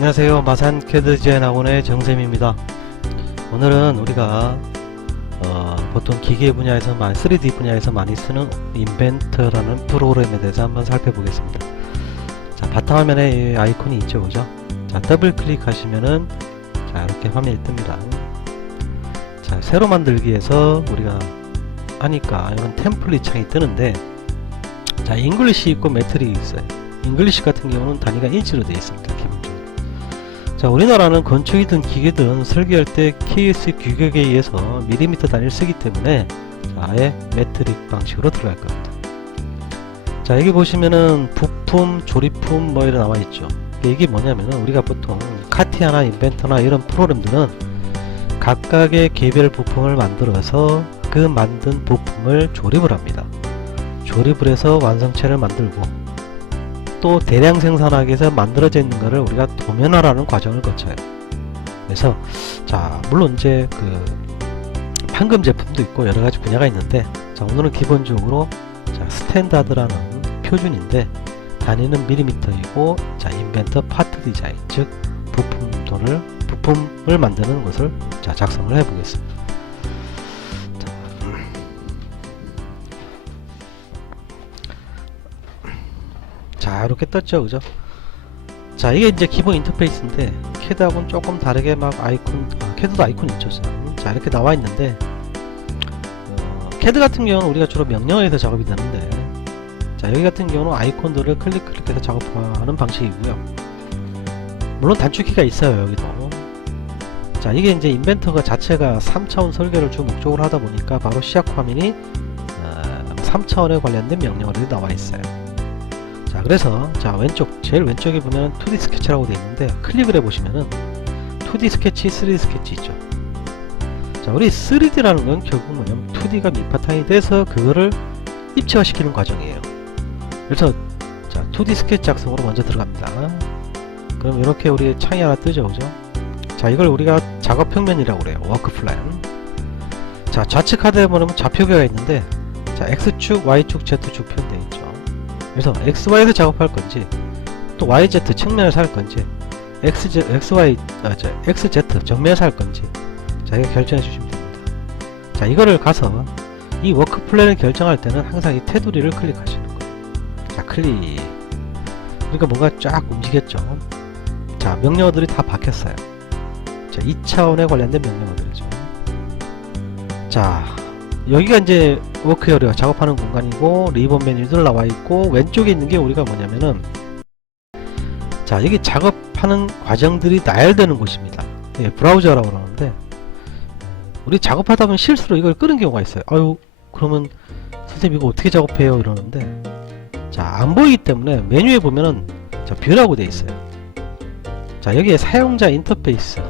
안녕하세요. 마산 CAD 디자인 학원의 정쌤입니다. 오늘은 우리가 보통 기계 분야에서 3D 분야에서 많이 쓰는 인벤터라는 프로그램에 대해서 한번 살펴보겠습니다. 자, 바탕화면에 이 아이콘이 있죠, 그죠? 자, 더블 클릭하시면은 자, 이렇게 화면이 뜹니다. 자, 새로 만들기에서 우리가 하니까 이런 템플릿 창이 뜨는데, 자, 잉글리시 있고 메트릭이 있어요. 잉글리시 같은 경우는 단위가 인치로 되어 있습니다. 기본적으로. 자, 우리나라는 건축이든 기계든 설계할 때 KS 규격에 의해서 밀리미터 단위를 쓰기 때문에 자, 아예 메트릭 방식으로 들어갈 겁니다. 자, 여기 보시면은 부품, 조립품 뭐 이런 나와 있죠. 이게 뭐냐면은 우리가 보통 카티아나 인벤터나 이런 프로그램들은 각각의 개별 부품을 만들어서 그 만든 부품을 조립을 합니다. 조립을 해서 완성체를 만들고 또 대량 생산하기 위해서 만들어져 있는 것을 우리가 도면화라는 과정을 거쳐요. 그래서 자, 물론 이제 그 판금 제품도 있고 여러가지 분야가 있는데, 자, 오늘은 기본적으로 자, 스탠다드라는 표준인데 단위는 밀리미터이고, 자, 인벤터 파트 디자인, 즉 부품을 만드는 것을 자, 작성을 해 보겠습니다. 자, 이렇게 떴죠, 그죠? 자, 이게 이제 기본 인터페이스인데 CAD하고는 조금 다르게 막 아이콘, CAD도 아이콘 있죠. 자, 이렇게 나와 있는데 CAD 같은 경우는 우리가 주로 명령어에서 작업이 되는데, 자, 여기 같은 경우는 아이콘들을 클릭해서 작업하는 방식이고요. 물론 단축키가 있어요, 여기도. 자, 이게 이제 인벤터가 자체가 3차원 설계를 주 목적으로 하다 보니까 바로 시작 화면이 3차원에 관련된 명령어들이 나와 있어요. 자, 그래서 자, 왼쪽 제일 왼쪽에 보면 2D 스케치라고 되어 있는데 클릭을 해보시면은 2D 스케치, 3D 스케치 있죠. 자, 우리 3D라는 건 결국 뭐냐면 2D가 밑바탕이 돼서 그거를 입체화 시키는 과정이에요. 그래서 자, 2D 스케치 작성으로 먼저 들어갑니다. 그럼 이렇게 우리 창이 하나 뜨죠, 그죠? 자, 이걸 우리가 작업 평면이라고 그래요. 워크 플랜. 자, 좌측 하드에 보면 좌표계가 있는데, 자, X축, Y축, Z축 표현되어 있죠. 그래서 XY에서 작업할 건지 또 YZ 측면에서 할 건지 XZ 정면에서 할 건지, 자, 이거 결정해 주시면 됩니다. 자, 이거를 가서 이 워크 플랜을 결정할 때는 항상 이 테두리를 클릭하시는 거예요. 자, 클릭. 그러니까 뭔가 쫙 움직였죠. 자, 명령어들이 다 바뀌었어요. 자, 2차원에 관련된 명령어들이죠. 자, 여기가 이제 워크 에리어 작업하는 공간이고 리본 메뉴들 나와 있고, 왼쪽에 있는 게 우리가 뭐냐면은 자, 여기 작업하는 과정들이 나열되는 곳입니다. 예, 브라우저라고 그러는데, 우리 작업하다 보면 실수로 이걸 끄는 경우가 있어요. 아유, 그러면 선생님 이거 어떻게 작업해요? 이러는데, 자, 안 보이기 때문에 메뉴에 보면은 자, 뷰라고 되어 있어요. 자, 여기에 사용자 인터페이스,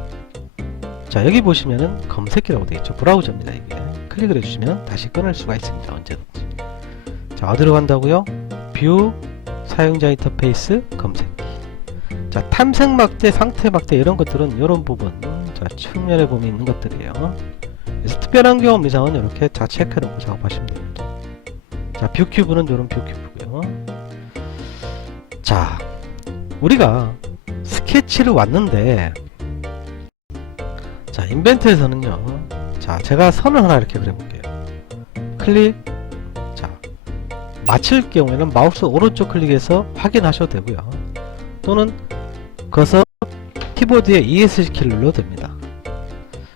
자, 여기 보시면은 검색기라고 되어 있죠. 브라우저입니다. 이게 클릭을 해주시면 다시 끊을 수가 있습니다. 언제든지. 자, 어디로 간다고요? 뷰, 사용자 인터페이스, 검색기. 자, 탐색 막대, 상태 막대 이런 것들은 이런 부분, 자, 측면에 보면 있는 것들이에요. 그래서 특별한 경험 이상은 이렇게 다 체크해 놓고 작업하시면 됩니다. 자, 뷰 큐브는 이런 뷰 큐브고요. 자, 우리가 스케치를 왔는데, 자, 인벤트에서는요, 자, 제가 선을 하나 이렇게 그려볼게요. 클릭. 자, 맞출 경우에는 마우스 오른쪽 클릭해서 확인하셔도 되고요, 또는 거서 키보드에 ESC 키를 눌러도 됩니다.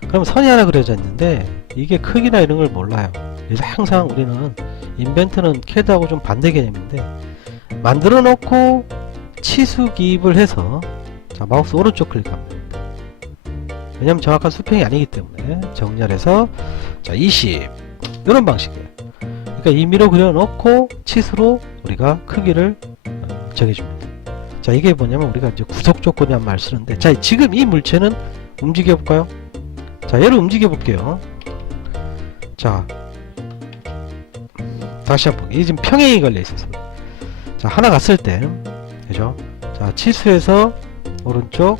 그럼 선이 하나 그려져 있는데 이게 크기나 이런 걸 몰라요. 그래서 항상 우리는 인벤트는 CAD하고 좀 반대 개념인데, 만들어 놓고 치수 기입을 해서 자, 마우스 오른쪽 클릭합니다. 왜냐면 정확한 수평이 아니기 때문에 정렬해서 자, 20 이런 방식이에요. 그러니까 임의로 그려놓고 치수로 우리가 크기를 정해줍니다. 자, 이게 뭐냐면 우리가 이제 구속 조건이란 말 쓰는데, 자, 지금 이 물체는 움직여 볼까요? 자, 얘를 움직여 볼게요. 자, 다시 한번, 이게 지금 평행이 걸려 있어서, 자, 하나 갔을 때, 그죠? 자, 치수에서 오른쪽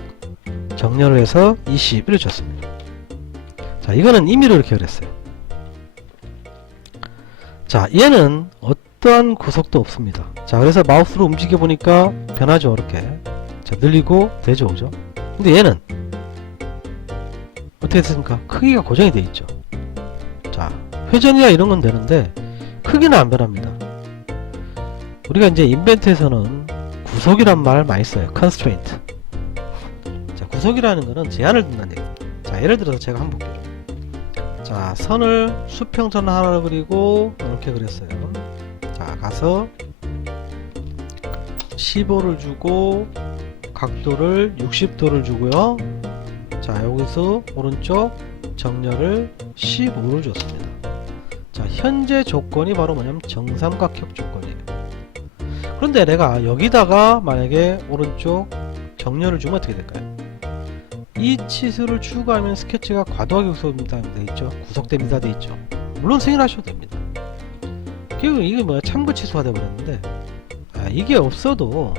정렬을 해서 20을 줬습니다. 자, 이거는 임의로 이렇게 그랬어요. 자, 얘는 어떠한 구속도 없습니다. 자, 그래서 마우스로 움직여 보니까 변하죠, 이렇게. 자, 자, 늘리고 되죠, 그죠? 근데 얘는 어떻게 됐습니까? 크기가 고정이 돼 있죠. 자, 회전이나 이런 건 되는데 크기는 안 변합니다. 우리가 이제 인벤트에서는 구속이란 말을 많이 써요. constraint. 자, 구속이라는 거는 제한을 둔다는 얘기입니다. 자, 예를 들어서 제가 한번 볼게요. 자, 선을 수평선 하나를 그리고 이렇게 그렸어요. 자, 가서 15를 주고 각도를 60도를 주고요. 자, 여기서 오른쪽 정렬을 15를 줬습니다. 자, 현재 조건이 바로 뭐냐면 정삼각형 조건이에요. 그런데 내가 여기다가 만약에 오른쪽 정렬을 주면 어떻게 될까요? 이 치수를 추가하면 스케치가 과도하게 구속됩니다 돼 있죠. 구속됩니다 돼 있죠. 물론 승인하셔도 됩니다. 결국 이게 뭐야, 참고 치수가 되어버렸는데, 이게 없어도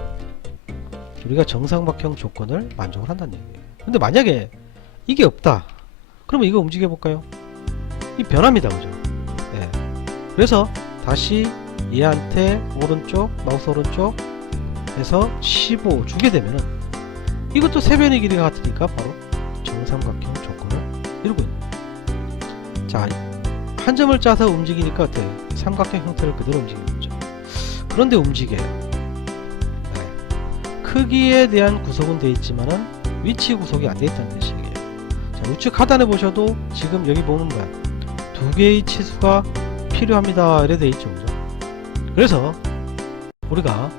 우리가 정삼각형 조건을 만족을 한다는 얘기예요. 근데 만약에 이게 없다, 그러면 이거 움직여 볼까요? 이 변합니다, 그죠? 네. 그래서 다시 얘한테 오른쪽, 마우스 오른쪽 해서 15 주게 되면은 이것도 세변의 길이가 같으니까 바로 정삼각형 조건을 이루고 있는 거예요. 자, 한 점을 짜서 움직이니까 어때요? 삼각형 형태를 그대로 움직이는 거죠. 그런데 움직여요. 네. 크기에 대한 구속은 되어 있지만은 위치 구속이 안 되어 있다는 뜻이에요. 자, 우측 하단에 보셔도 지금 여기 보면 뭐야, 두 개의 치수가 필요합니다 이래 되어 있죠, 그죠? 그래서 우리가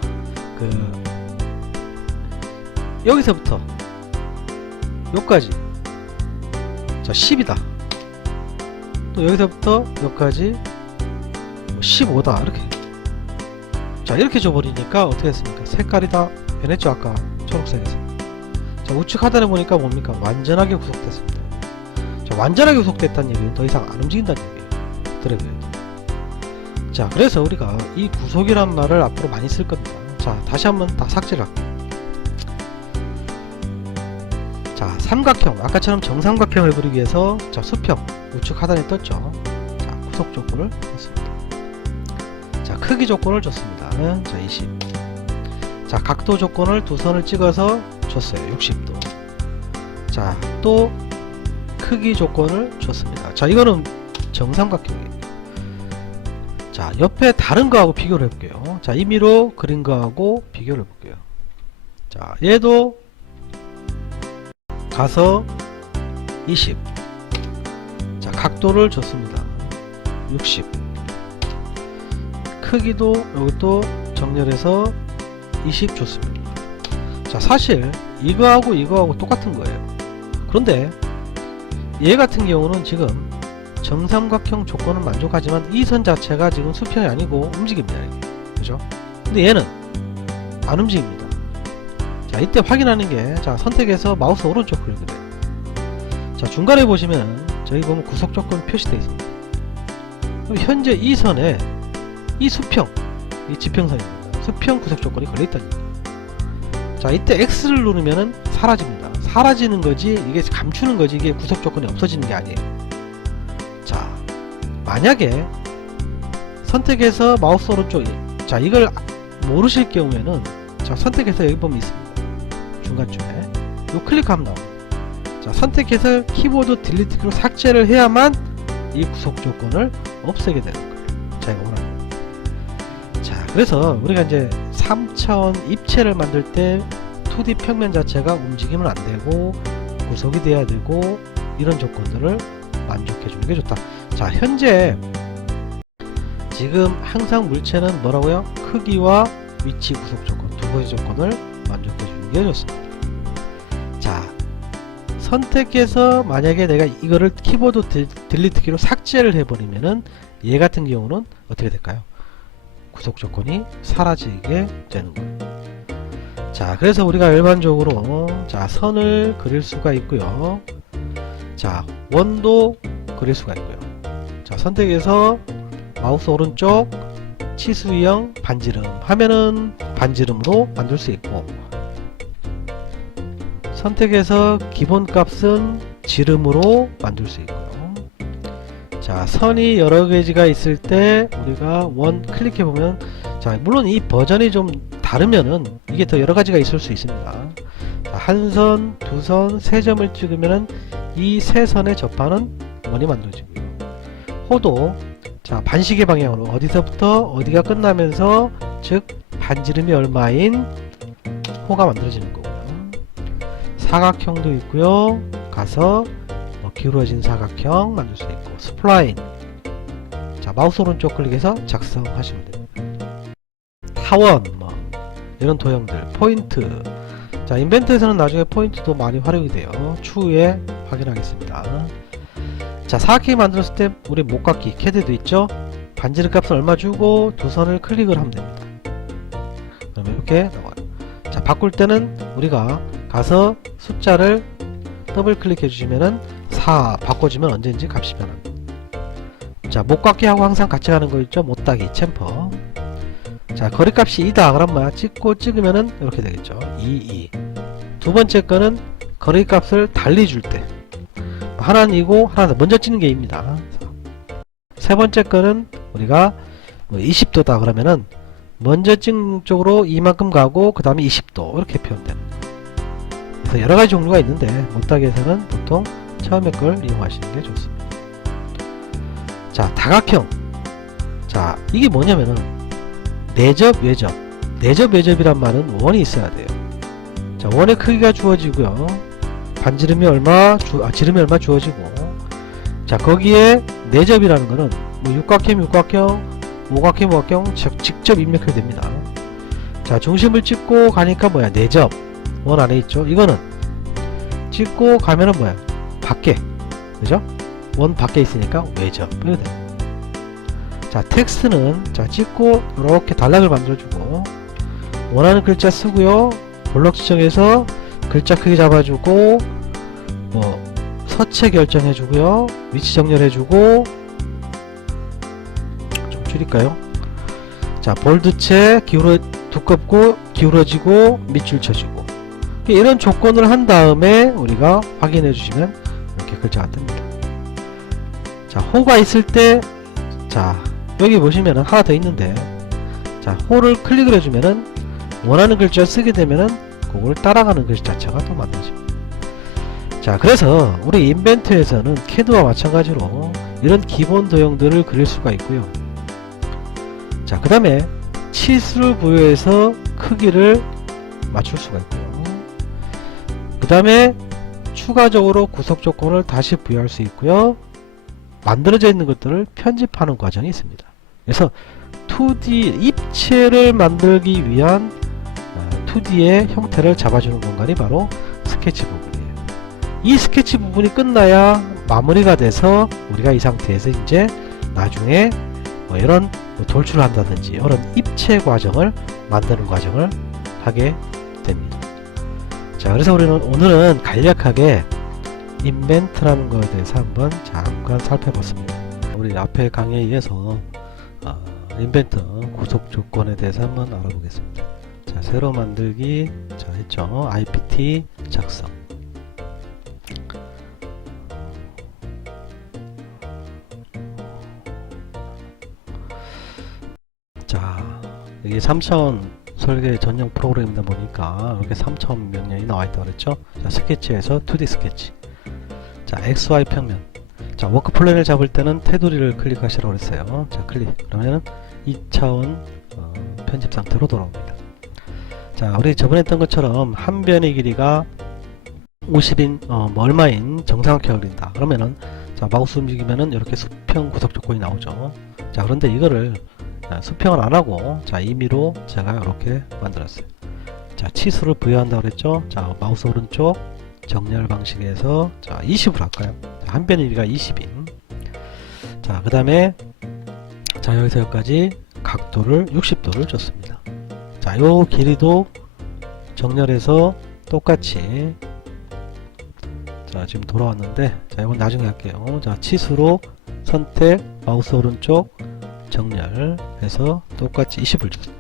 여기서부터 여기까지, 자 10이다, 또 여기서부터 여기까지 15다 이렇게, 자 이렇게 줘버리니까 어떻게 했습니까? 색깔이 다 변했죠. 아까 초록색에서. 자, 우측 하단에 보니까 뭡니까? 완전하게 구속됐습니다. 자, 완전하게 구속됐다는 얘기는 더 이상 안 움직인다는 얘기예요. 드래그해도. 자, 그래서 우리가 이 구속이란 말을 앞으로 많이 쓸 겁니다. 자, 다시 한번 다 삭제를 할게요. 자, 삼각형, 아까처럼 정삼각형을 그리기 위해서, 자, 수평 우측 하단에 떴죠. 자, 구속 조건을 줬습니다. 자, 크기 조건을 줬습니다. 자, 20. 자, 각도 조건을 두 선을 찍어서 줬어요. 60도. 자, 또 크기 조건을 줬습니다. 자, 이거는 정삼각형이에요. 자, 옆에 다른 거하고 비교를 해볼게요. 자, 임의로 그린 거하고 비교를 해볼게요. 자, 얘도 가서 20. 자, 각도를 줬습니다. 60. 크기도 이것도 정렬해서 20 줬습니다. 자, 사실 이거하고 이거하고 똑같은 거예요. 그런데 얘 같은 경우는 지금 정삼각형 조건은 만족하지만 이 선 자체가 지금 수평이 아니고 움직입니다. 그죠? 근데 얘는 안 움직입니다. 자, 이때 확인하는 게, 자, 선택해서 마우스 오른쪽 클릭을 해요. 자, 중간에 보시면 저기 보면 구속 조건 표시되어 있습니다. 그럼 현재 이 선에 이 수평, 이 지평선입니다. 수평 구속 조건이 걸려있다는 얘기예요. 자, 이때 X를 누르면은 사라집니다. 사라지는 거지, 이게 감추는 거지, 이게 구속 조건이 없어지는 게 아니에요. 자, 만약에 선택해서 마우스 오른쪽, 자, 이걸 모르실 경우에는, 자, 선택해서 여기 보면 있습니다. 중간쯤에 요 클릭하면 나옵니다. 자, 선택해서 키보드 딜리트 키로 삭제를 해야만 이 구속 조건을 없애게 되는 거예요. 자기가 원하는. 자, 그래서 우리가 이제 3차원 입체를 만들 때 2D 평면 자체가 움직이면 안 되고 구속이 돼야 되고 이런 조건들을 만족해 주는 게 좋다. 자, 현재 지금 항상 물체는 뭐라고요? 크기와 위치 구속 조건, 두 가지 조건을 만족해 주는 게 좋습니다. 자, 선택해서 만약에 내가 이거를 키보드 딜리트 키로 삭제를 해버리면은 얘 같은 경우는 어떻게 될까요? 구속 조건이 사라지게 되는 거예요. 자, 그래서 우리가 일반적으로, 자, 선을 그릴 수가 있고요. 자, 원도 그릴 수가 있고요. 자, 선택해서 마우스 오른쪽 치수형 반지름 하면은 반지름으로 만들 수 있고, 선택해서 기본값은 지름으로 만들 수 있고요. 자, 선이 여러 가지가 있을 때 우리가 원 클릭해 보면, 자, 물론 이 버전이 좀 다르면은 이게 더 여러 가지가 있을 수 있습니다. 한 선, 두 선, 세 점을 찍으면은 이 세 선에 접하는 원이 만들어지고요. 호도 자 반시계 방향으로 어디서부터 어디가 끝나면서 즉 반지름이 얼마인 호가 만들어지는 거고요. 사각형도 있고요. 가서 뭐 기울어진 사각형 만들 수 있고 스플라인 자 마우스 오른쪽 클릭해서 작성하시면 됩니다. 타원 뭐 이런 도형들 포인트 자 인벤트에서는 나중에 포인트도 많이 활용이 돼요. 추후에 확인하겠습니다. 자 사각형이 만들었을 때 우리 목깎기 캐드도 있죠. 반지름 값을 얼마 주고 두 선을 클릭을 하면 됩니다. 그러면 이렇게 나와요. 자 바꿀 때는 우리가 가서 숫자를 더블 클릭해 주시면은 4 바꿔주면 언제든지 값이 변합니다. 자 목깎기하고 항상 같이 가는 거 있죠. 못따기 챔퍼 자 거리값이 2다 그럼 뭐야 찍고 찍으면은 이렇게 되겠죠. 2 두 번째 거는 거리값을 달리 줄 때 하나는 2고 하나는 먼저 찍는 게 2입니다. 세 번째 거는 우리가 뭐 20도다 그러면은 먼저 찍는 쪽으로 이만큼 가고 그 다음에 20도 이렇게 표현됩니다. 그래서 여러가지 종류가 있는데 못따기에서는 보통 처음에 걸 이용하시는 게 좋습니다. 자 다각형 자 이게 뭐냐면은 내접 외접 내접 외접이란 말은 원이 있어야 돼요. 자 원의 크기가 주어지고요. 반지름이 얼마 지름이 얼마 주어지고 자 거기에 내접이라는 거는 뭐 육각형 육각형 오각형 오각형 직접 입력해도 됩니다. 자 중심을 찍고 가니까 뭐야 내접 원 안에 있죠. 이거는 찍고 가면은 뭐야 밖에 그죠? 원 밖에 있으니까 외접 이렇게 됩니다. 자 텍스트는 자 찍고 이렇게 단락을 만들어주고 원하는 글자 쓰고요. 블록 지정해서 글자 크기 잡아주고 뭐 서체 결정해주고요. 위치 정렬해주고 좀 줄일까요? 자 볼드체 두껍고 기울어지고 밑줄 쳐주고 이런 조건을 한 다음에 우리가 확인해 주시면 이렇게 글자가 뜹니다. 자 호가 있을 때 자 여기 보시면은 하나 더 있는데 자 호를 클릭을 해주면은 원하는 글자 쓰게 되면은 그걸 따라가는 글자 자체가 또 만들어집니다. 자 그래서 우리 인벤트에서는 캐드와 마찬가지로 이런 기본 도형들을 그릴 수가 있고요. 자 그 다음에 치수를 부여해서 크기를 맞출 수가 있고요. 그 다음에 추가적으로 구속 조건을 다시 부여할 수 있고요. 만들어져 있는 것들을 편집하는 과정이 있습니다. 그래서 2D 입체를 만들기 위한 2D의 형태를 잡아주는 공간이 바로 스케치 부분이에요. 이 스케치 부분이 끝나야 마무리가 돼서 우리가 이 상태에서 이제 나중에 뭐 이런 돌출을 한다든지 이런 입체 과정을 만드는 과정을 하게 됩니다. 자 그래서 우리는 오늘은 간략하게 인벤트라는 것에 대해서 한번 잠깐 살펴봤습니다. 우리 앞에 강의에 의해서 인벤트 구속 조건에 대해서 한번 알아보겠습니다. 자 새로 만들기 자 했죠. IPT 작성 자 이게 3차원 설계 전용 프로그램이다 보니까 이렇게 3차원 명령이 나와 있다고 그랬죠. 자 스케치에서 2D 스케치 자 XY 평면 자 워크 플랜을 잡을 때는 테두리를 클릭하시라고 그랬어요. 자 클릭 그러면은 2차원 편집 상태로 돌아옵니다. 자 우리 저번에 했던 것처럼 한 변의 길이가 50인 뭐 얼마인 정삼각형을 그린다 그러면은 자 마우스 움직이면은 이렇게 수평 구속 조건이 나오죠. 자 그런데 이거를 수평을 안하고 자 임의로 제가 이렇게 만들었어요. 자 치수를 부여한다고 그랬죠. 자 마우스 오른쪽 정렬 방식에서 자 20으로 할까요? 자, 한 변의 길이가 20인 자 그 다음에 자 여기서 여기까지 각도를 60도를 줬습니다. 자 요 길이도 정렬해서 똑같이 자 지금 돌아왔는데 자 이건 나중에 할게요. 자 치수로 선택 마우스 오른쪽 정렬해서 똑같이 20을 줬어요.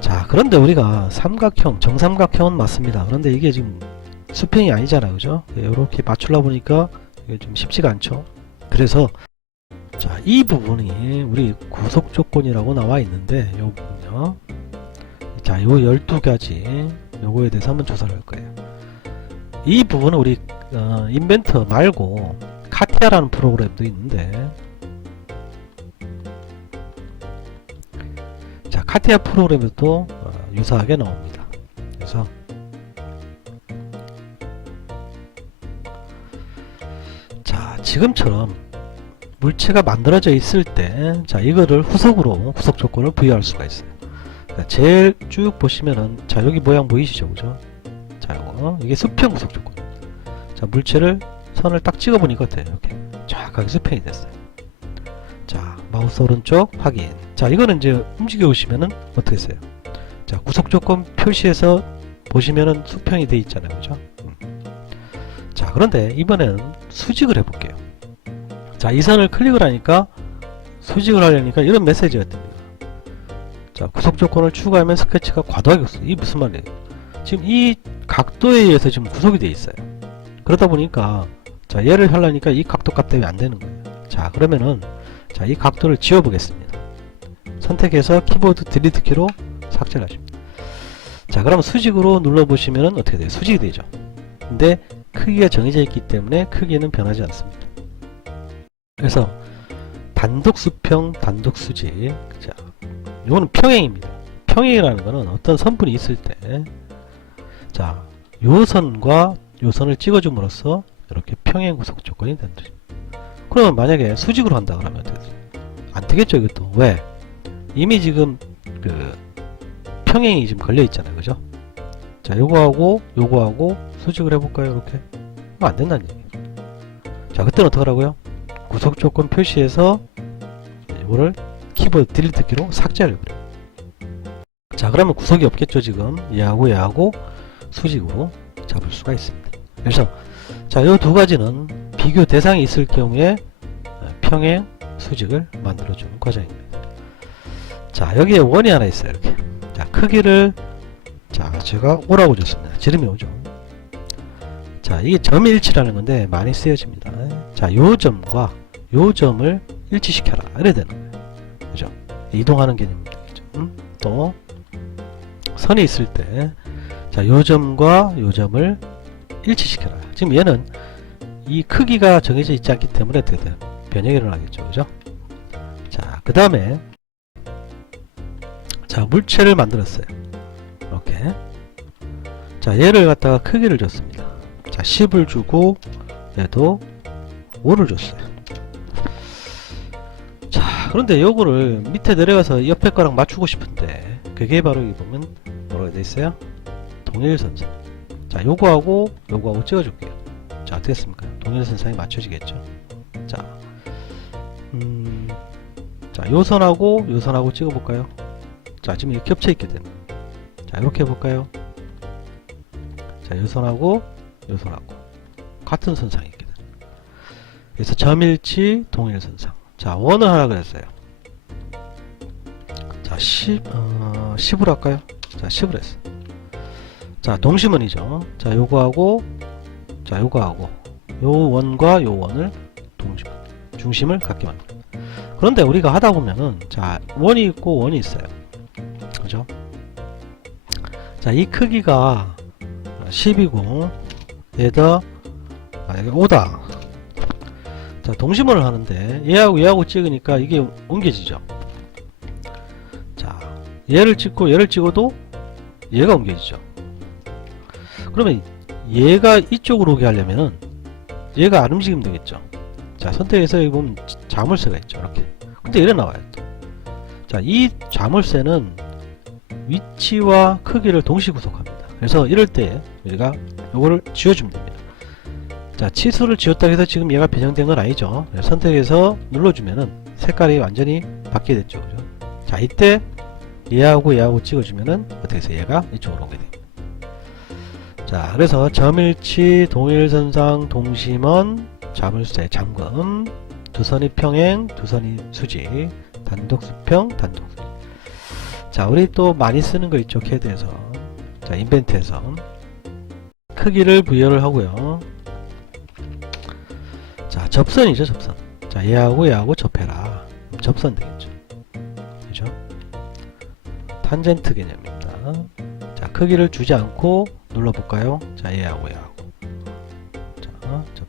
자 그런데 우리가 삼각형 정삼각형은 맞습니다. 그런데 이게 지금 수평이 아니잖아요. 그죠? 이렇게 맞추려 보니까 이게 좀 쉽지가 않죠. 그래서 자 이 부분이 우리 구속 조건이라고 나와 있는데 요 부분요. 자 요 12가지 요거에 대해서 한번 조사를 할 거예요. 이 부분은 우리 인벤터 말고 카티아라는 프로그램도 있는데, 자 카티아 프로그램도 유사하게 나옵니다. 그래서 자 지금처럼 물체가 만들어져 있을 때, 자 이거를 후속으로 후속 조건을 부여할 수가 있어요. 자, 제일 쭉 보시면은, 자 여기 모양 보이시죠, 그죠? 자 이거 이게 수평 후속 조건입니다. 자 물체를 선을 딱 찍어보니까 어때요? 이렇게 정확하게 수평이 됐어요. 자 마우스 오른쪽 확인. 자 이거는 이제 움직여 보시면은 어떻게 써요? 자 구속 조건 표시에서 보시면은 수평이 돼 있잖아요, 그죠? 자 그런데 이번에는 수직을 해볼게요. 자 이 선을 클릭을 하니까, 수직을 하려니까 이런 메시지가 뜹니다. 자 구속 조건을 추가하면 스케치가 과도하게 없어요. 이게 무슨 말이에요? 지금 이 각도에 의해서 지금 구속이 되어 있어요. 그러다 보니까 자 얘를 하려니까 이 각도 값 때문에 안 되는 거예요. 자 그러면은 자 이 각도를 지워 보겠습니다. 선택해서 키보드 딜리트 키로 삭제를 하십니다. 자 그러면 수직으로 눌러 보시면은 어떻게 돼요? 수직이 되죠. 근데 크기가 정해져 있기 때문에 크기는 변하지 않습니다. 그래서 단독 수평, 단독 수직. 자 이거는 평행입니다. 평행이라는 거는 어떤 선분이 있을 때, 자 요 선과 요 선을 찍어줌으로써 이렇게 평행 구속 조건이 된다. 그러면 만약에 수직으로 한다 그러면 안 되겠죠, 이것도. 왜? 이미 지금 그 평행이 지금 걸려 있잖아요, 그죠? 자 요거하고 요거하고 수직을 해볼까요? 이렇게 안 된다는 얘기예요. 자 그때는 어떡하라고요? 구속 조건 표시에서 이거를 키보드 딜리트 키로 삭제하려고 그래요. 자 그러면 구속이 없겠죠. 지금 얘하고 얘하고 수직으로 잡을 수가 있습니다. 그래서 자 요 두 가지는 비교 대상이 있을 경우에 평행 수직을 만들어주는 과정입니다. 자 여기에 원이 하나 있어요. 이렇게 자 크기를, 자 제가 5라고 줬습니다. 지름이 5죠. 자 이게 점일치라는 건데 많이 쓰여집니다. 자 요 점과 요 점을 일치시켜라 이래야 되는 거예요. 그죠? 이동하는 개념입니다. 또 선이 있을 때, 자 요 점과 요 점을 일치시켜라. 지금 얘는 이 크기가 정해져 있지 않기 때문에 어떻게 돼요? 변형이 일어나겠죠, 그죠? 자 그 다음에 자 물체를 만들었어요. 이렇게 자 얘를 갖다가 크기를 줬습니다. 자 10을 주고 얘도 5를 줬어요. 자 그런데 요거를 밑에 내려가서 옆에 거랑 맞추고 싶은데, 그게 바로 여기 보면 뭐라고 되어 있어요? 동일선상. 자 요거하고 요거하고 찍어줄게요. 자 어떻겠습니까? 동일선상이 맞춰지겠죠. 자 자 요선하고 요선하고 찍어볼까요? 자 지금 이렇게 겹쳐있게 되는, 자 이렇게 해볼까요? 자 요선하고 요선하고 같은 선상이 있게 되는, 그래서 점일치 동일선상. 자 원을 하라 그랬어요. 자 10으로 할까요? 자 10으로 했어요. 자 동심원이죠. 자 요거하고 자 요거하고 요 원과 요 원을 동심원, 중심을 갖게 만듭니다. 그런데 우리가 하다 보면은 자 원이 있고 원이 있어요, 그죠? 자 이 크기가 10이고 얘가 만약에 5다. 자 동심원을 하는데 얘하고 얘하고 찍으니까 이게 옮겨지죠. 자 얘를 찍고 얘를 찍어도 얘가 옮겨지죠. 그러면 얘가 이쪽으로 오게 하려면은 얘가 안 움직이면 되겠죠. 자 선택해서 여기 보면 자물쇠가 있죠, 이렇게. 근데 이래 나와요 또. 자 이 자물쇠는 위치와 크기를 동시 구속합니다. 그래서 이럴 때 우리가 요거를 지워주면 됩니다. 자 치수를 지웠다고 해서 지금 얘가 변형된 건 아니죠. 선택해서 눌러주면은 색깔이 완전히 바뀌게 됐죠, 그죠? 자 이때 얘하고 얘하고 찍어주면은 어떻게 해서 얘가 이쪽으로 오게 됩니다. 자 그래서 점일치, 동일선상, 동심원, 자물쇠, 잠금, 두 선이 평행, 두 선이 수직, 단독 수평, 단독 수직. 자 우리 또 많이 쓰는 거 있죠, 캐드에서. 자 인벤트에서 크기를 부여를 하고요. 자 접선이죠, 접선. 자 얘하고 얘하고 접해라. 접선 되겠죠, 그죠? 탄젠트 개념입니다. 자 크기를 주지 않고 눌러볼까요? 자 얘하고 얘하고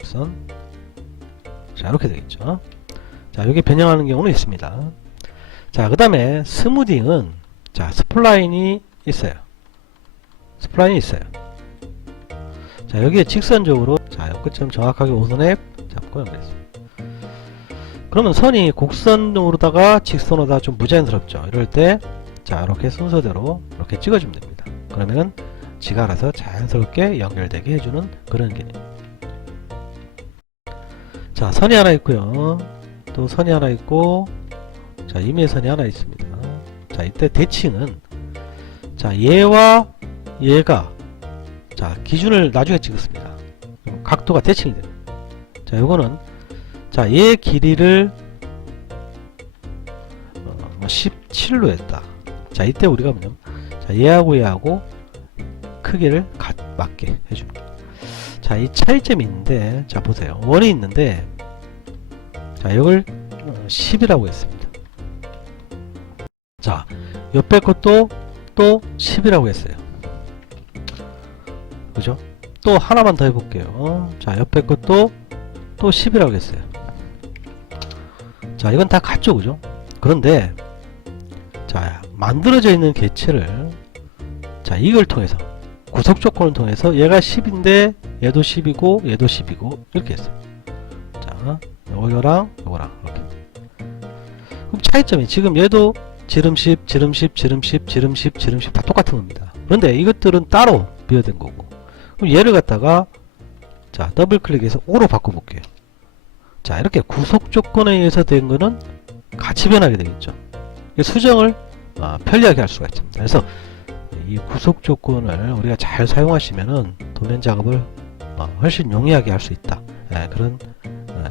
곡선. 자, 이렇게 되겠죠. 자, 이게 변형하는 경우는 있습니다. 자, 그 다음에 스무딩은, 자, 스플라인이 있어요. 스플라인이 있어요. 자, 여기에 직선적으로, 자, 끝점 정확하게 5선에 잡고 연결했습니다. 그러면 선이 곡선으로다가 직선으로다가 좀 부자연스럽죠. 이럴 때, 자, 이렇게 순서대로 이렇게 찍어주면 됩니다. 그러면은 지가 알아서 자연스럽게 연결되게 해주는 그런 개념. 자, 선이 하나 있고요. 또 선이 하나 있고, 자, 임의선이 하나 있습니다. 자, 이때 대칭은, 자, 얘와 얘가, 자, 기준을 나중에 찍었습니다. 각도가 대칭이 됩니다. 자, 요거는, 자, 얘 길이를 17로 했다. 자, 이때 우리가 뭐냐면, 자, 얘하고 크기를 맞게 해줍니다. 자, 이 차이점이 있는데, 자, 보세요. 원이 있는데, 자, 이걸 10이라고 했습니다. 자, 옆에 것도 또 10이라고 했어요. 그죠? 또 하나만 더 해볼게요. 자, 옆에 것도 또 10이라고 했어요. 자, 이건 다 같죠, 그죠? 그런데, 자, 만들어져 있는 개체를, 자, 이걸 통해서, 구속 조건을 통해서 얘가 10인데 얘도 10이고 얘도 10이고 이렇게 했어요. 자, 요거랑 요거랑 이렇게. 그럼 차이점이 지금 얘도 지름 10, 지름 10, 지름 10, 지름 10, 지름 10 다 똑같은 겁니다. 그런데 이것들은 따로 비어된 거고. 그럼 얘를 갖다가, 자, 더블 클릭해서 5로 바꿔볼게요. 자, 이렇게 구속 조건에 의해서 된 거는 같이 변하게 되겠죠. 수정을 편리하게 할 수가 있습니다. 그래서 이 구속 조건을 우리가 잘 사용하시면은 도면 작업을 훨씬 용이하게 할 수 있다. 그런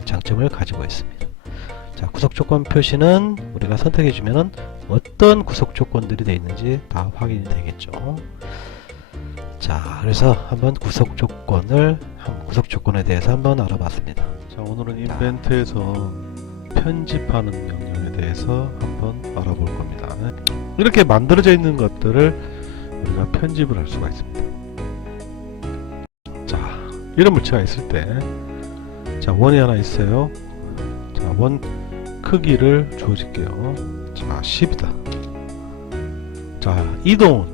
장점을 가지고 있습니다. 자, 구속 조건 표시는 우리가 선택해 주면은 어떤 구속 조건들이 되어 있는지 다 확인이 되겠죠. 자, 그래서 한번 구속 조건에 대해서 한번 알아봤습니다. 자, 오늘은 인벤트에서 편집하는 명령에 대해서 한번 알아볼 겁니다. 이렇게 만들어져 있는 것들을 우리가 편집을 할 수가 있습니다. 자, 이런 물체가 있을 때, 자, 원이 하나 있어요. 자, 원 크기를 주어질게요. 자, 10이다. 자, 이동은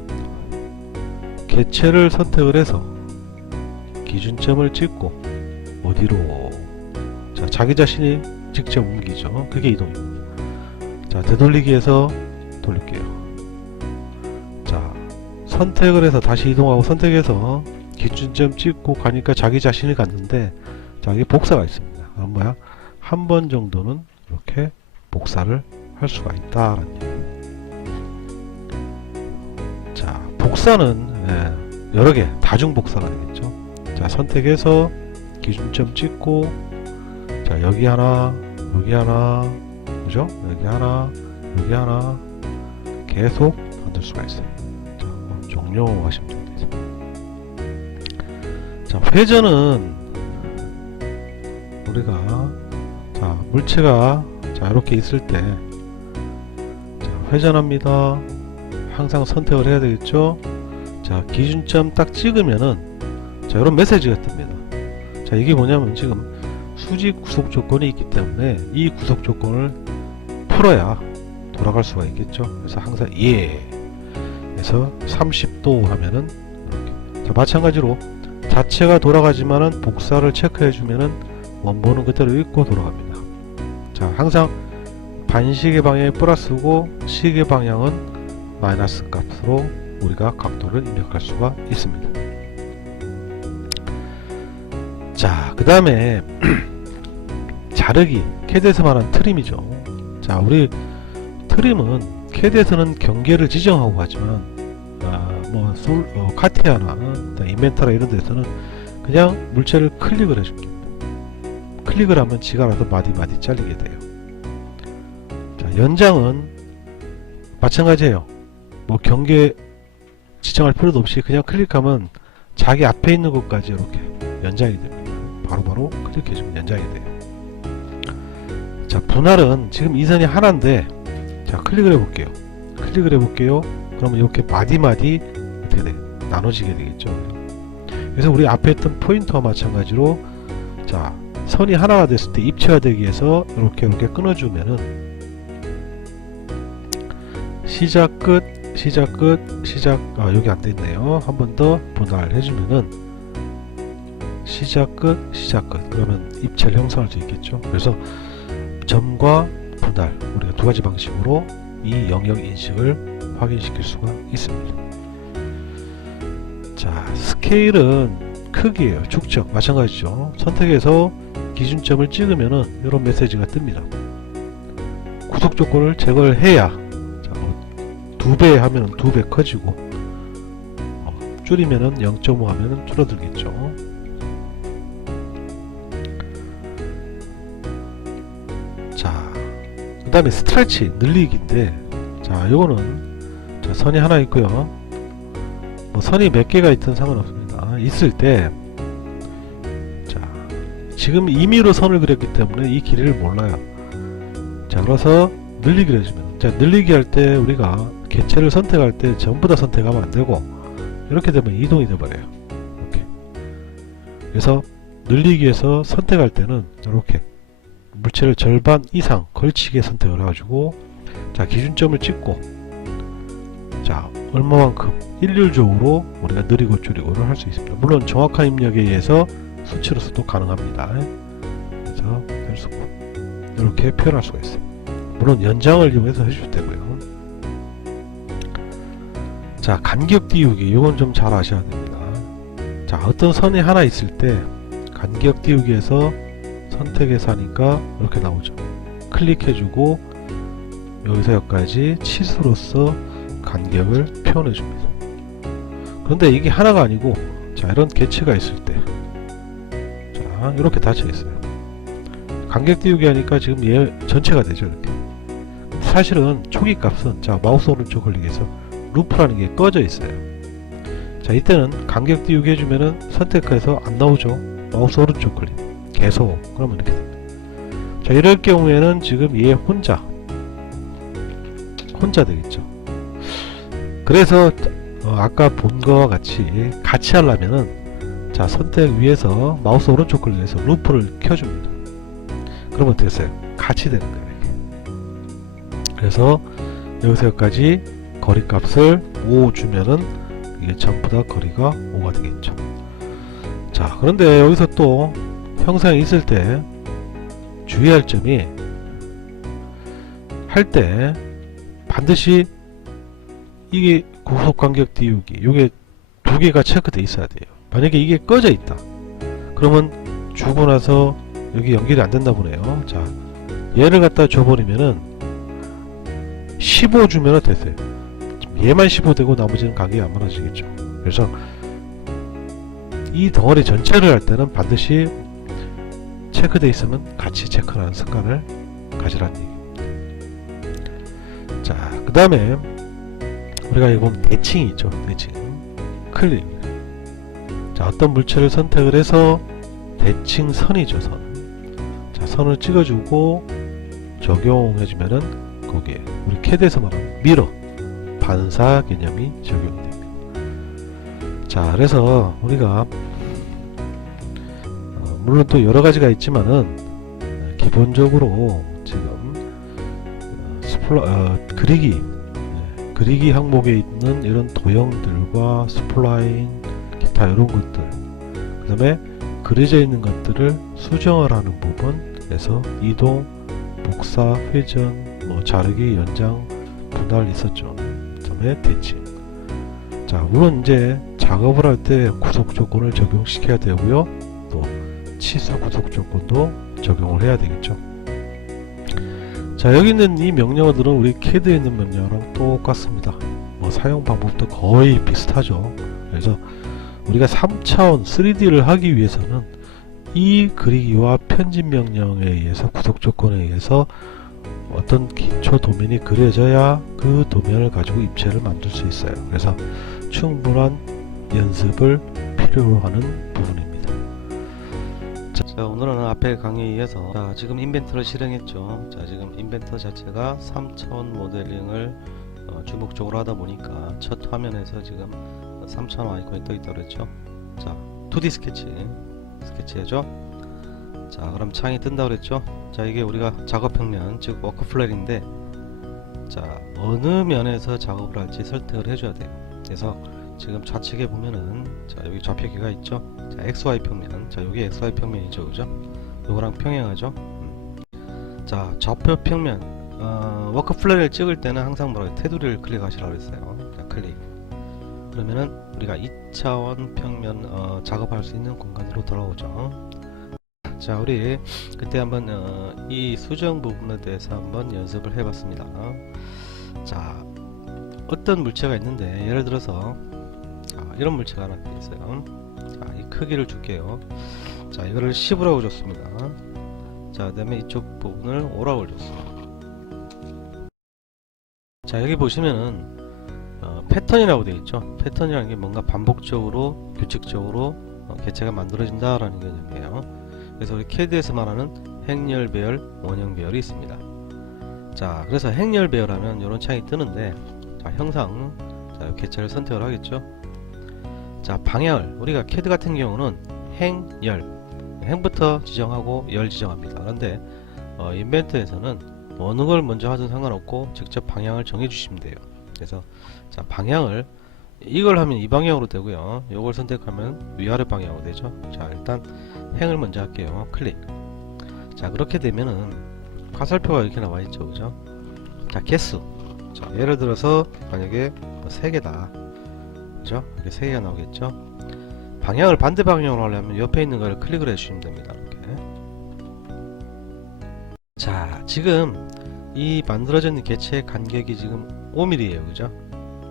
개체를 선택을 해서 기준점을 찍고 어디로, 자, 자기 자신이 직접 옮기죠. 그게 이동입니다. 자, 되돌리기에서 돌릴게요. 자, 선택을 해서 다시 이동하고 선택해서 기준점 찍고 가니까 자기 자신이 갔는데, 자, 이게 복사가 있습니다. 뭐야? 한 번 정도는 이렇게 복사를 할 수가 있다라는 얘기. 자, 복사는 여러 개 다중 복사가 되겠죠. 자, 선택해서 기준점 찍고, 자, 여기 하나, 여기 하나, 그죠? 여기 하나, 여기 하나, 계속 만들 수가 있어요. 자, 종료하시면 됩니다. 자, 회전은 우리가, 자, 물체가, 자, 이렇게 있을 때, 자, 회전합니다. 항상 선택을 해야 되겠죠. 자, 기준점 딱 찍으면은, 자, 이런 메시지가 뜹니다. 자, 이게 뭐냐면 지금 수직 구속 조건이 있기 때문에 이 구속 조건을 풀어야 돌아갈 수가 있겠죠. 그래서 항상 예 에서 30도 하면은 이렇게. 자, 마찬가지로 자체가 돌아가지만은 복사를 체크해 주면은 원본은 그대로 있고 돌아갑니다. 자, 항상 반시계 방향이 플러스고 시계 방향은 마이너스 값으로 우리가 각도를 입력할 수가 있습니다. 자, 그 다음에 자르기, CAD에서 말하는 트림이죠. 자, 우리 트림은 CAD에서는 경계를 지정하고 하지만 카티아나 인벤터라 이런 데서는 그냥 물체를 클릭을 해줍니다. 클릭을 하면 지가 알아서 마디마디 잘리게 돼요. 자, 연장은 마찬가지예요. 뭐 경계 지정할 필요도 없이 그냥 클릭하면 자기 앞에 있는 것까지 이렇게 연장이 됩니다. 바로바로 클릭해주면 연장이 돼요. 자, 분할은 지금 이 선이 하나인데, 자, 클릭을 해볼게요. 그러면 이렇게 마디마디 어떻게 돼요? 나눠지게 되겠죠. 그래서 우리 앞에 있던 포인터와 마찬가지로, 자, 선이 하나가 됐을 때 입체화 되기 위해서 이렇게 끊어주면은 시작 끝 시작 끝 시작, 여기 안 됐네요. 한 번 더 분할해주면은 시작 끝 시작 끝, 그러면 입체를 형성할 수 있겠죠. 그래서 점과 분할, 우리가 두 가지 방식으로 이 영역 인식을 확인시킬 수가 있습니다. 자, 스케일은 크기예요. 축적 마찬가지죠. 선택해서 기준점을 찍으면은 이런 메시지가 뜹니다. 구속 조건을 제거를 해야, 자, 2배 하면은 2배 커지고, 줄이면은 0.5 하면은 줄어들겠죠. 자, 그 다음에 스트레치 늘리기인데, 자, 요거는, 자, 선이 하나 있고요. 뭐 선이 몇 개가 있든 상관없습니다. 있을 때, 자, 지금 임의로 선을 그렸기 때문에 이 길이를 몰라요. 자, 그래서 늘리기를 해주면, 자, 늘리기 할 때 우리가 개체를 선택할 때 전부 다 선택하면 안 되고, 이렇게 되면 이동이 돼버려요. 이렇게. 그래서 늘리기에서 선택할 때는 이렇게 물체를 절반 이상 걸치게 선택을 해가지고, 자, 기준점을 찍고, 자, 얼마만큼 일률적으로 우리가 느리고 줄이고를 할 수 있습니다. 물론 정확한 입력에 의해서 수치로서도 가능합니다. 그래서 할 수 있고, 이렇게 표현할 수가 있어요. 물론 연장을 이용해서 해주셔도 되고요. 자, 간격 띄우기, 이건 좀 잘 아셔야 됩니다. 자, 어떤 선이 하나 있을 때 간격 띄우기에서 선택해서 하니까 이렇게 나오죠. 클릭해주고 여기서 여기까지 치수로서 간격을 표현해 줍니다. 그런데 이게 하나가 아니고, 자, 이런 개체가 있을 때, 자, 이렇게 닫혀 있어요. 간격 띄우기 하니까 지금 얘 전체가 되죠. 이렇게. 사실은 초기 값은, 자, 마우스 오른쪽 클릭해서 루프라는 게 꺼져 있어요. 자, 이때는 간격 띄우기 해주면은 선택해서 안 나오죠. 마우스 오른쪽 클릭 계속, 그러면 이렇게 됩니다. 자, 이럴 경우에는 지금 얘 혼자 되겠죠. 그래서 아까 본 거와 같이 하려면은, 자, 선택 위에서 마우스 오른쪽 클릭해서 루프를 켜줍니다. 그러면 됐어요. 같이 되는 거예요. 이렇게. 그래서 여기서 여기까지 거리값을 5 주면은 이게 전부 다 거리가 5가 되겠죠. 자, 그런데 여기서 또 형상이 있을 때 주의할 점이, 할 때 반드시 이게 구속 간격 띄우기, 요게 두 개가 체크돼 있어야 돼요. 만약에 이게 꺼져 있다, 그러면 주고 나서 여기 연결이 안 된다 보네요. 자, 얘를 갖다 줘버리면은 15 주면은 됐어요. 얘만 15 되고 나머지는 가격이 안 많아지겠죠. 그래서 이 덩어리 전체를 할 때는 반드시 체크돼 있으면 같이 체크하는 습관을 가지라는 얘기입니다. 자, 그 다음에 우리가 이거 보면 대칭이 있죠. 대칭 클릭. 자, 어떤 물체를 선택을 해서 대칭 선이죠. 선. 자, 선을 찍어주고 적용해주면은 거기에 우리 CAD에서 말하는 미러, 반사 개념이 적용이 됩니다. 자, 그래서 우리가 물론 또 여러 가지가 있지만은 기본적으로 지금 그리기 항목에 있는 이런 도형들과 스플라인, 기타 이런 것들, 그 다음에 그려져 있는 것들을 수정을 하는 부분에서 이동, 복사, 회전, 뭐 자르기, 연장, 분할 있었죠. 그 다음에 대칭. 자, 물론 이제 작업을 할 때 구속 조건을 적용시켜야 되고요. 또 치수 구속 조건도 적용을 해야 되겠죠. 자, 여기 있는 이 명령어들은 우리 CAD에 있는 명령어랑 똑같습니다. 뭐 사용 방법도 거의 비슷하죠. 그래서 우리가 3차원 3D를 하기 위해서는 이 그리기와 편집 명령에 의해서, 구속 조건에 의해서 어떤 기초 도면이 그려져야 그 도면을 가지고 입체를 만들 수 있어요. 그래서 충분한 연습을 필요로 하는 부분입니다. 자, 오늘은 앞에 강의에 이어서, 자, 지금 인벤터를 실행했죠. 자, 지금 인벤터 자체가 3차원 모델링을 주목적으로 하다 보니까 첫 화면에서 지금 3차원 아이콘이 떠 있다고 그랬죠. 자, 2D 스케치 해줘. 자, 그럼 창이 뜬다 그랬죠. 자, 이게 우리가 작업 평면, 즉 워크 플랜인데, 자, 어느 면에서 작업을 할지 선택을 해줘야 돼요. 그래서 지금 좌측에 보면은, 자, 여기 좌표기가 있죠. 자, XY 평면. 자, 여기 XY 평면이죠, 그죠? 요거랑 평행하죠. 자, 좌표 평면, 워크 플랜을 찍을 때는 항상 뭐라고 테두리를 클릭하시라고 했어요. 자, 클릭. 그러면은 우리가 2차원 평면 작업할 수 있는 공간으로 돌아오죠. 자, 우리 그때 한번 이 수정 부분에 대해서 한번 연습을 해봤습니다. 자, 어떤 물체가 있는데 예를 들어서 이런 물체가 하나 있어요. 자, 이 크기를 줄게요. 자, 이거를 10으로 줬습니다. 자, 그 다음에 이쪽 부분을 5라고 줬어요. 자, 여기 보시면은 패턴이라고 되어 있죠. 패턴이라는 게 뭔가 반복적으로 규칙적으로 개체가 만들어진다라는 개념이에요. 그래서 우리 CAD에서 말하는 행렬 배열, 원형 배열이 있습니다. 자, 그래서 행렬 배열하면 이런 창이 뜨는데, 자, 형상, 자, 개체를 선택을 하겠죠. 자, 방향을 우리가 CAD 같은 경우는 행, 열, 행부터 지정하고 열 지정합니다. 그런데 인벤터에서는 어느 걸 먼저 하든 상관없고 직접 방향을 정해 주시면 돼요. 그래서 자, 방향을 이걸 하면 이 방향으로 되고요. 이걸 선택하면 위아래 방향으로 되죠. 자, 일단 행을 먼저 할게요. 클릭. 자, 그렇게 되면은 화살표가 이렇게 나와 있죠, 그죠? 자, 개수. 자, 예를 들어서 만약에 3개다, 그죠? 이렇게 3개가 나오겠죠. 방향을 반대 방향으로 하려면 옆에 있는 걸 클릭을 해주시면 됩니다. 이렇게. 자, 지금 이 만들어진 개체의 간격이 지금 5mm예요, 그죠?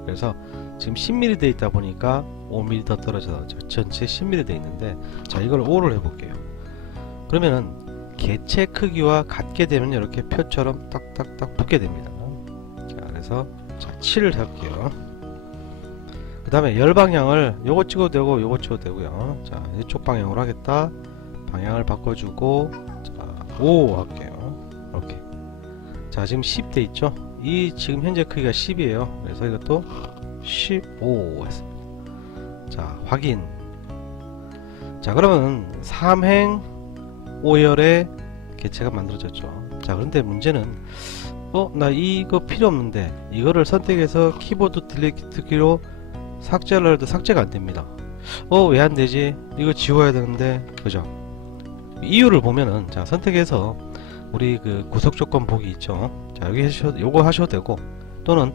그래서 지금 10mm 돼 있다 보니까 5mm 더 떨어져서 전체 10mm 돼 있는데, 자, 이걸 5를 해볼게요. 그러면은 개체 크기와 같게 되면 이렇게 표처럼 딱딱딱 붙게 됩니다. 자, 그래서 자, 7을 할게요. 그 다음에 열 방향을 요거 찍어도 되고 요거 찍어도 되고요. 자, 이쪽 방향으로 하겠다. 방향을 바꿔주고, 자, 5 할게요. 이렇게. 자, 지금 10 돼 있죠? 이 지금 현재 크기가 10이에요. 그래서 이것도 15 했습니다. 자, 확인. 자, 그러면 3행 5열의 개체가 만들어졌죠. 자, 그런데 문제는 나 이거 필요 없는데 이거를 선택해서 키보드 딜리트 키로 삭제를 해도 삭제가 안됩니다. 왜 안되지? 이거 지워야 되는데, 그죠? 이유를 보면은, 자, 선택해서 우리 그 구속 조건 보기 있죠. 자, 여기 요거 하셔도 되고, 또는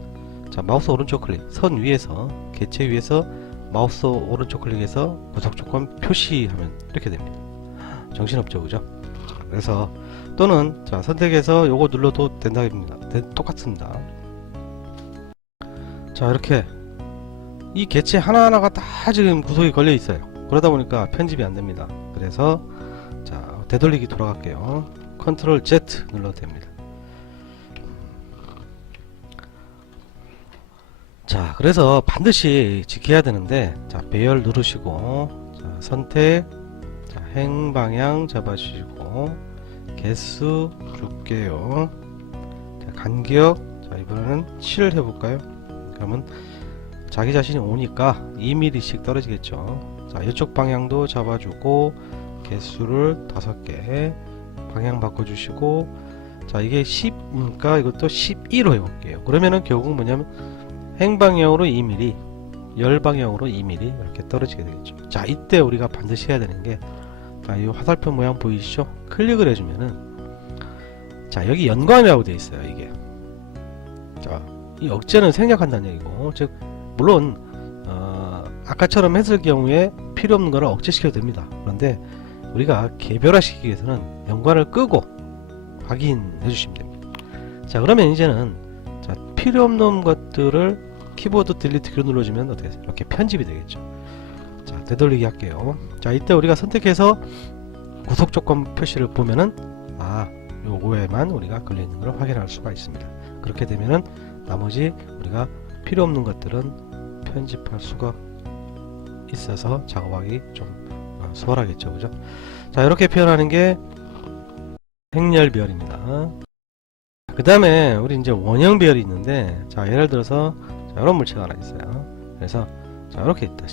자, 마우스 오른쪽 클릭, 선 위에서 개체 위에서 마우스 오른쪽 클릭해서 구속 조건 표시하면 이렇게 됩니다. 정신없죠, 그죠? 자, 그래서 또는 자, 선택해서 요거 눌러도 된다입니다. 똑같습니다. 자, 이렇게 이 개체 하나하나가 다 지금 구속이 걸려 있어요. 그러다 보니까 편집이 안 됩니다. 그래서 자, 되돌리기 돌아갈게요. 컨트롤 Z 눌러도 됩니다. 자, 그래서 반드시 지켜야 되는데, 자, 배열 누르시고, 자, 선택, 자, 행 방향 잡아주시고, 개수 줄게요. 자, 간격, 자, 이번에는 7 해볼까요? 그러면 자기 자신이 오니까 2mm씩 떨어지겠죠. 자, 이쪽 방향도 잡아주고, 개수를 5개, 방향 바꿔주시고, 자, 이게 10이니까 이것도 12로 해볼게요. 그러면은 결국 뭐냐면, 행방향으로 2mm, 열방향으로 2mm 이렇게 떨어지게 되겠죠. 자, 이때 우리가 반드시 해야 되는 게, 자, 이 화살표 모양 보이시죠? 클릭을 해주면은, 자, 여기 연관이라고 되어 있어요. 이게. 자, 이 억제는 생략한다는 얘기고, 즉 물론 아까처럼 했을 경우에 필요 없는 거를 억제시켜도 됩니다. 그런데 우리가 개별화시키기 위해서는 연관을 끄고 확인해 주시면 됩니다. 자, 그러면 이제는 자, 필요 없는 것들을 키보드 딜리트 키로 눌러주면 어떻게 돼요? 이렇게 편집이 되겠죠. 자, 되돌리기 할게요. 자, 이때 우리가 선택해서 구속 조건 표시를 보면은 요거에만 우리가 걸려있는 걸 확인할 수가 있습니다. 그렇게 되면은 나머지 우리가 필요 없는 것들은 편집할 수가 있어서 작업하기 좀 수월하겠죠, 그죠? 자, 이렇게 표현하는 게 행렬 배열입니다. 그 다음에 우리 이제 원형 배열이 있는데, 자, 예를 들어서 자, 이런 물체가 하나 있어요. 그래서 자, 이렇게 있다.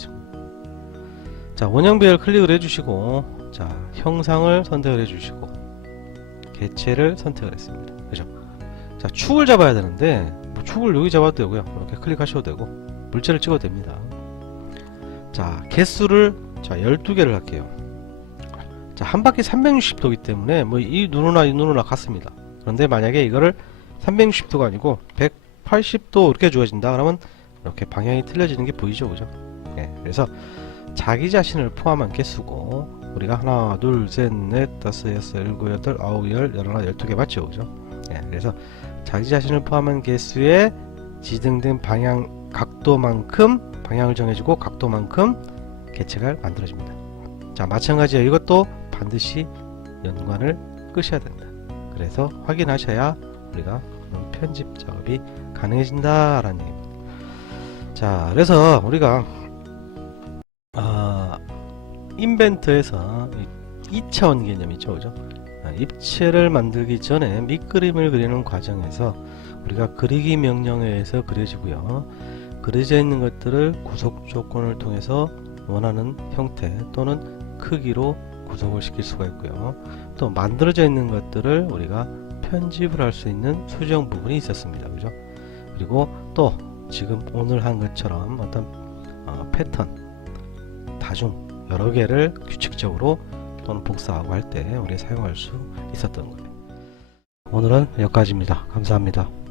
자, 원형 배열 클릭을 해주시고, 자, 형상을 선택을 해주시고 개체를 선택을 했습니다. 그죠? 자, 축을 잡아야 되는데 뭐 축을 여기 잡아도 되고요. 이렇게 클릭하셔도 되고 물체를 찍어도 됩니다. 자, 개수를 자 12개를 할게요. 자, 한 바퀴 360도이기 때문에 뭐 이 눈으로나 이 눈으로나 같습니다. 그런데 만약에 이거를 360도가 아니고 180도 이렇게 주어진다 그러면 이렇게 방향이 틀려지는 게 보이죠, 그죠? 예, 그래서 자기 자신을 포함한 개수고 우리가 하나, 둘, 셋, 넷, 다섯, 여섯, 일곱, 여덟, 아홉, 열, 열하나, 12개 맞죠, 그죠? 예, 그래서 자기 자신을 포함한 개수의 지정된 방향 각도만큼 방향을 정해주고 각도만큼 개체가 만들어집니다. 자, 마찬가지로 이것도 반드시 연관을 끄셔야 된다. 그래서 확인하셔야 우리가 편집 작업이 가능해진다라는 얘기입니다. 자, 그래서 우리가 인벤트에서 2차원 개념이죠, 그죠? 입체를 만들기 전에 밑그림을 그리는 과정에서 우리가 그리기 명령에 의해서 그려지고요. 그려져 있는 것들을 구속 조건을 통해서 원하는 형태 또는 크기로 구속을 시킬 수가 있고요. 또 만들어져 있는 것들을 우리가 편집을 할 수 있는 수정 부분이 있었습니다, 그죠? 그리고 또 지금 오늘 한 것처럼 어떤 패턴 다중 여러 개를 규칙적으로 또는 복사하고 할 때 우리 사용할 수 있었던 거예요. 오늘은 여기까지입니다. 감사합니다.